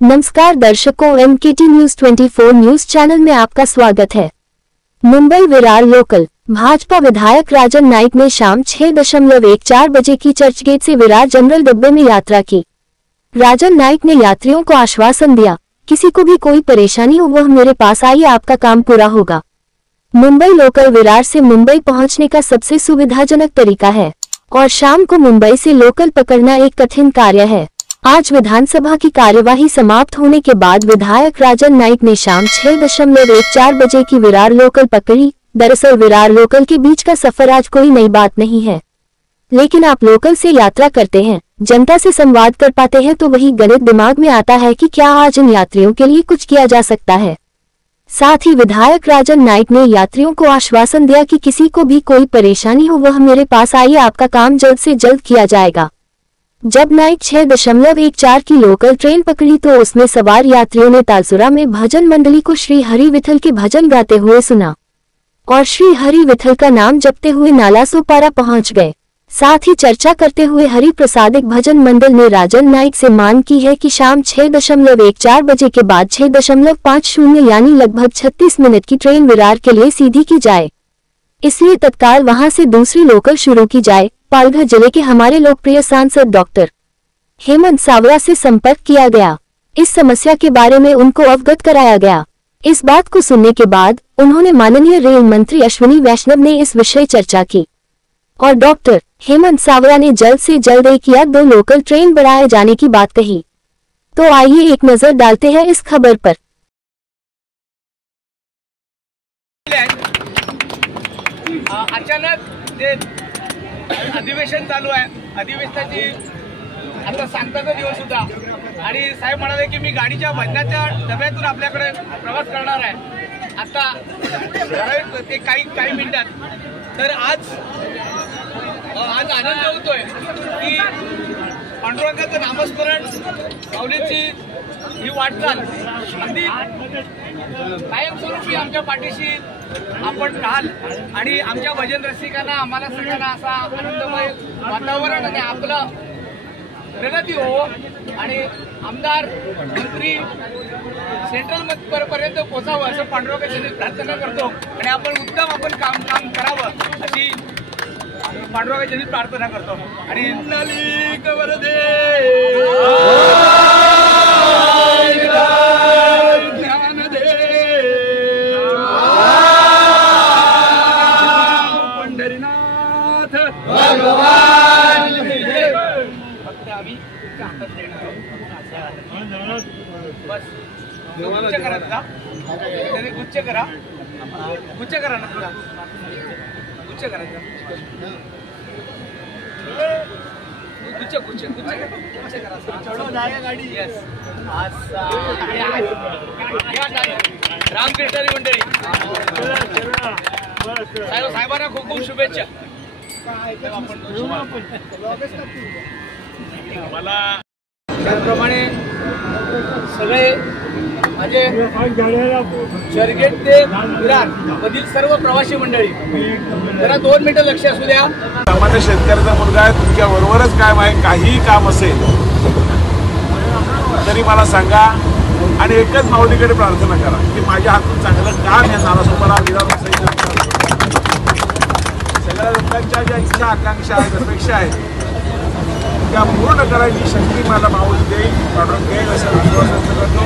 नमस्कार दर्शकों, MKT news 24 news channel में आपका स्वागत है। मुंबई विरार लोकल भाजपा विधायक राजन नाइक ने शाम 6:14 बजे की चर्चगेट से विरार जनरल डब्बे में यात्रा की। राजन नाइक ने यात्रियों को आश्वासन दिया, किसी को भी कोई परेशानी हो वह मेरे पास आइए, आपका काम पूरा होगा। मुंबई लोकल विरार से मुंबई पहुंचने का सबसे सुविधाजनक तरीका है और शाम को मुंबई से लोकल पकड़ना एक कठिन कार्य है। आज विधानसभा की कार्यवाही समाप्त होने के बाद विधायक राजन नाइक ने शाम 6:14 बजे की विरार लोकल पकड़ी। दरअसल विरार लोकल के बीच का सफर आज कोई नई बात नहीं है, लेकिन आप लोकल से यात्रा करते हैं, जनता से संवाद कर पाते हैं तो वही गणित दिमाग में आता है कि क्या आज इन यात्रियों के लिए कुछ किया जा सकता है। साथ ही विधायक राजन नाइक ने यात्रियों को आश्वासन दिया कि किसी को भी कोई परेशानी हो वह मेरे पास आइए, आपका काम जल्द से जल्द किया जाएगा। जब नाइक 6:14 की लोकल ट्रेन पकड़ी तो उसमें सवार यात्रियों ने तालसुरा में भजन मंडली को श्री हरि विठल के भजन गाते हुए सुना और श्री हरि विठल का नाम जपते हुए नालासोपारा पहुंच गए। साथ ही चर्चा करते हुए हरि प्रसादिक भजन मंडल ने राजन नाइक से मांग की है कि शाम 6:14 बजे के बाद 6:50 यानी लगभग 36 मिनट की ट्रेन विरार के लिए सीधी की जाए, इसलिए तत्काल वहां से दूसरी लोकल शुरू की जाए। पालघर जिले के हमारे लोकप्रिय सांसद डॉक्टर हेमंत सावरा से संपर्क किया गया, इस समस्या के बारे में उनको अवगत कराया गया। इस बात को सुनने के बाद उन्होंने माननीय रेल मंत्री अश्विनी वैष्णव ने इस विषय चर्चा की और डॉक्टर हेमंत सावरा ने जल्द से जल्द 1 या 2 लोकल ट्रेन बढ़ाए जाने की बात कही। तो आइए एक नजर डालते हैं इस खबर पर। अचानक अधिवेशन चालू आहे, अधिवेशनाची आता सांगताचा दिवस होता आणि साहेब म्हणाले की मी गाडीच्या भजनाच्या डब्यातून आपल्याकडे प्रवास करणार आहे आता ते काही मिनिटात। तर आज आनंद होतोय की पांडुरंगाचं नामस्मरण, माऊलीची ही वाटचाल अगदी कायमस्वरूपी आमच्या पाठीशी आपण राहाल आणि आमच्या भजन रसिकांना आम्हाला सगळ्यांना असा आनंदमय वातावरण आणि आपलं प्रगती हो आणि आमदार मंत्री सेंट्रल पर्यंत पोहोचावं असं पांडुरंगाची प्रार्थना करतो आणि आपण काम करावं अशी पांडुरंगाची प्रार्थना करतो आणि बस गुच्छ करा तुला, त्याने गुच्छ करा ना तुला, गुच्छ करायचा गुच्छ करा गाडी। यस रामकृष्णारी मंडळी साहेबांना खूप खूप शुभेच्छा। मला त्याप्रमाणे सगळे माझे चर्चगेट ते विरार मधील सर्व प्रवासी मंडळी जरा 2 मिनिटं लक्ष असू द्या। सामान्य शेतकऱ्याचा मुलगा आहे, तुमच्या बरोबरच काय आहे, काहीही काम असेल तरी मला सांगा आणि एकच माऊलीकडे प्रार्थना करा की माझ्या हातून चांगलं काम या नालासोपारा विरार सगळ्या लोकांच्या ज्या इच्छा आकांक्षा आहेत, अपेक्षा आहेत त्या पूर्ण करायची शक्ती मला माऊली देईल, पांडुरंग देईल असा विश्वास व्यक्त करतो।